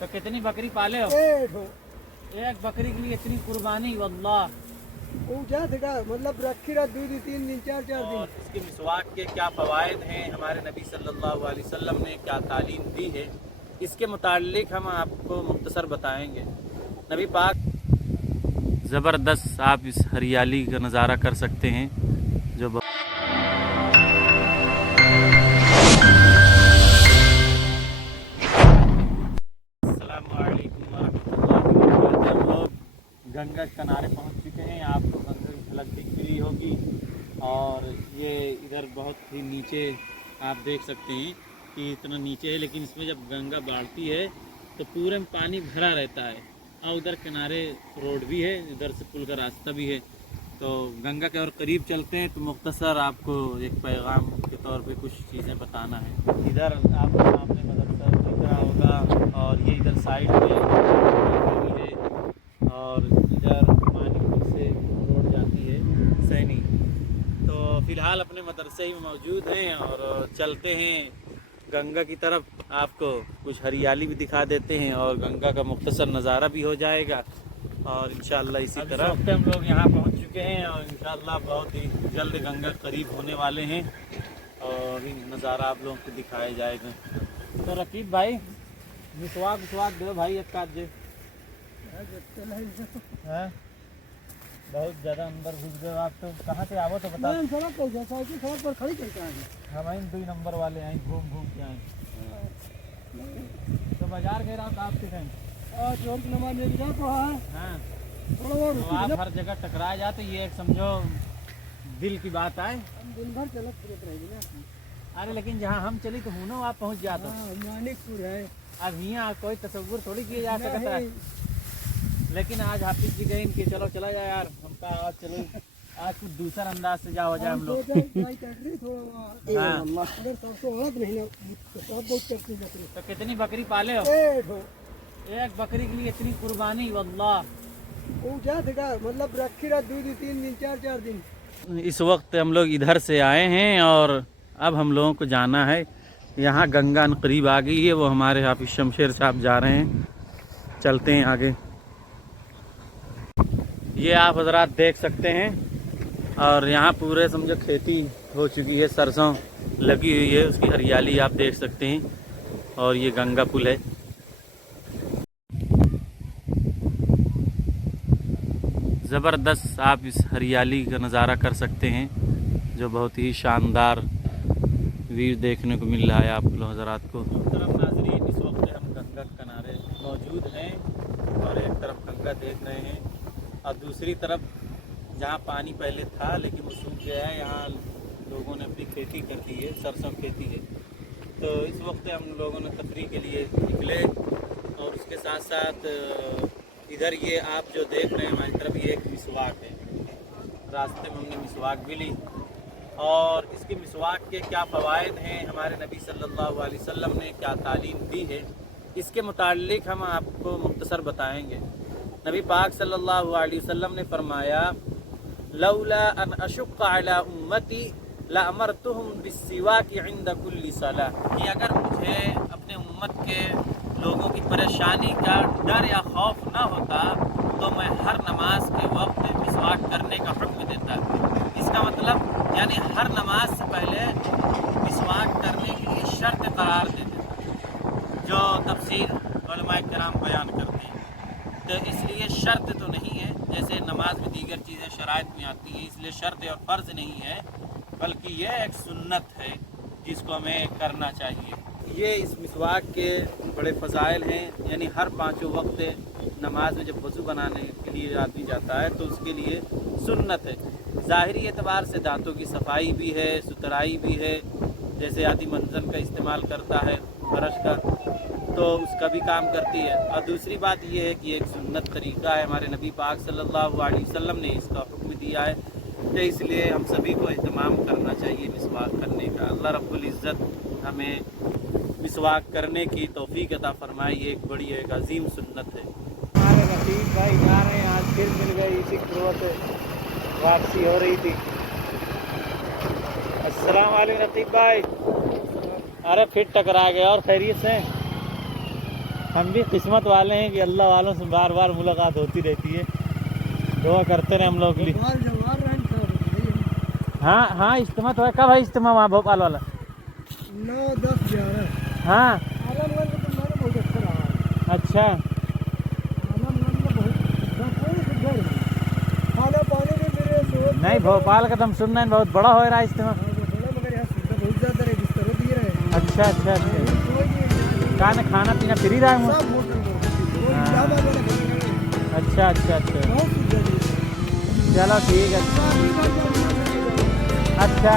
तो कितनी बकरी पाले हो? एक बकरी के लिए इतनी कुर्बानी, वल्लाह। मतलब रखी रहा 2 दिन 3 दिन 4 दिन। और इसके मिसवाक के क्या फ़वाइद हैं, हमारे नबी सल्लल्लाहु अलैहि वसल्लम ने क्या तालीम दी है, इसके मुताल्लिक हम आपको मुख्तसर बताएंगे। नबी पाक ज़बरदस्त, आप इस हरियाली का नज़ारा कर सकते हैं जो गंगा किनारे पहुंच चुके हैं। आपको गंगा की झलक दिख रही होगी। और ये इधर बहुत ही नीचे आप देख सकते हैं कि इतना नीचे है, लेकिन इसमें जब गंगा बढ़ती है तो पूरे में पानी भरा रहता है। और उधर किनारे रोड भी है, इधर से पुल का रास्ता भी है। तो गंगा के और करीब चलते हैं तो मुख्तसर आपको एक पैगाम के तौर पे कुछ चीज़ें बताना है। इधर आपको सामने मदरसा दिख रहा होगा और ये इधर साइड में भी है और इधर पानीपुर से रोड जाती है सैनी। तो फ़िलहाल अपने मदरसे ही में मौजूद हैं और चलते हैं गंगा की तरफ। आपको कुछ हरियाली भी दिखा देते हैं और गंगा का मुख्तसर नज़ारा भी हो जाएगा। और इंशाअल्लाह इसी तरह हम लोग यहाँ पहुँच चुके हैं और इंशाअल्लाह बहुत ही जल्द गंगा करीब होने वाले हैं और नज़ारा आप लोगों को दिखाया जाएगा। तो रकीब भाई मिसवाक दो भाई, एक काट दे। बहुत ज़्यादा अंदर घुस गए आप। तो कहाँ से आवो तो बता। सड़क पर खड़ी करता है। हम आई 2 नंबर वाले आए, घूम के आए। तो बाजार गए रहा आपके टाइम जोर की नमाज में जा पड़ा है। हाँ, तो आप हर जगह टकराए जाते, ये एक समझो दिल की बात आए। हम दिन भर चलत फिरत रहेगी ना। अरे लेकिन जहाँ हम चली तो हुनो आप पहुँच जाते। मानिकपुर है। अब यहाँ कोई तस्वुर थोड़ी किया जा सकता है। लेकिन आज हाफिज जी गए इनके, चलो चला जाए यार। हम कहा आज चलो, आज कुछ दूसरा अंदाज से जाओ जाए हम लोग। तो कितनी बकरी पाले हो? एक बकरी के लिए इतनी कुर्बानी, वल्लाह। मतलब रखी रहा 2 दिन 3 दिन 4 दिन। इस वक्त हम लोग इधर से आए हैं और अब हम लोगों को जाना है। यहाँ गंगा करीब आ गई है, वो हमारे हाफिज शमशेर साहब जा रहे हैं। चलते हैं आगे। ये आप हजरात देख सकते हैं और यहाँ पूरे समझो खेती हो चुकी है, सरसों लगी हुई है, उसकी हरियाली आप देख सकते हैं। और ये गंगा पुल है। ज़बरदस्त, आप इस हरियाली का नज़ारा कर सकते हैं जो बहुत ही शानदार व्यू देखने को मिल रहा है आप लोग हजरात को। नाज़रीन, इस वक्त हम गंगा किनारे मौजूद हैं और एक तरफ गंगा देख रहे हैं और दूसरी तरफ जहाँ पानी पहले था लेकिन वो सूख गया है, यहाँ लोगों ने अपनी खेती कर दी है, सरसों खेती है। तो इस वक्त हम लोगों ने तफरीह के लिए निकले और उसके साथ साथ इधर ये आप जो देख रहे हैं हमारी तरफ, ये एक मिसवाक है। रास्ते में हमने मिसवाक भी ली और इसके मिसवाक के क्या फ़वाइद हैं, हमारे नबी सल्लल्लाहु अलैहि वसल्लम ने क्या तालीम दी है, इसके मुताल्लिक हम आपको मुख्तसर बताएंगे। नबी पाक सल्लल्लाहु अलैहि वसल्लम ने फरमाया, लौला अन अशुक्क अला उम्मती लअमरतुहुम बिस्सिवाक इंद कुल्ली सलाह, कि अगर मुझे अपने उम्मत के लोगों की परेशानी का डर या खौफ ना होता तो मैं हर नमाज के वक्त मिसवाक करने का हुक्म देता। इसका मतलब यानी हर नमाज से पहले मिसवाक करने के लिए शर्त करार देते, जो तफसीर उलमाए किराम बयान करते हैं। तो इसलिए शर्त तो नहीं है, जैसे नमाज में दीगर चीज़ें शराइत में आती हैं, इसलिए शर्त और फ़र्ज़ नहीं है, बल्कि यह एक सुन्नत है जिसको हमें करना चाहिए। ये इस मिसवाक के बड़े फ़ज़ाइल हैं, यानी हर 5 वक्त नमाज में जब वज़ू बनाने के लिए आदमी जाता है तो उसके लिए सुन्नत है। ज़ाहिरी एतबार से दांतों की सफाई भी है, सुथराई भी है। जैसे आदि मंजन का इस्तेमाल करता है ब्रश का, तो उसका भी काम करती है। और दूसरी बात यह है कि एक सुन्नत तरीक़ा है, हमारे नबी पाक सल्लल्लाहु अलैहि वसल्लम ने इसका हुक्म दिया है, तो इसलिए हम सभी को एहतमाम करना चाहिए मिसवाक करने का। अल्लाह रब्बुल इज़्ज़त हमें मिसवाक करने की तौफीक अता फरमाए। ये एक बड़ी एक अजीम सुन्नत है। हमारे रकीब भाई जा रहे हैं, आज फिर मिल गई, इसी से वापसी हो रही थी। अस्सलाम वालेकुम रकीब भाई। अरे फिर टकरा गया और खैरियत से? हम भी किस्मत वाले हैं कि अल्लाह वालों से बार बार मुलाकात होती रहती है। दुआ करते रहे हम लोग के लिए। हाँ हाँ, इज्तिमा तो है। कब है इज्तिमा वहाँ भोपाल वाला? 9, 10, 11। हाँ आलमगंज में तो मैंने बहुत अच्छा रहा। अच्छा। आलमगंज में बहुत खाना पानी भी मेरे सोच नहीं, भोपाल का तो हम सुन रहे हैं बहुत बड़ा हो रहा है इज्तिमा। मगर यहाँ सुविधा बहुत ज़्यादा है, बिस्तर दिए रहे। अच्छा अच्छा अच्छा। कहाँ खाना पीना फ्री रहा है? सब होटल में अच्छा अच्छा अच्छा। बहुत सुविधा दी है। चलो ठीक है। अच्छा।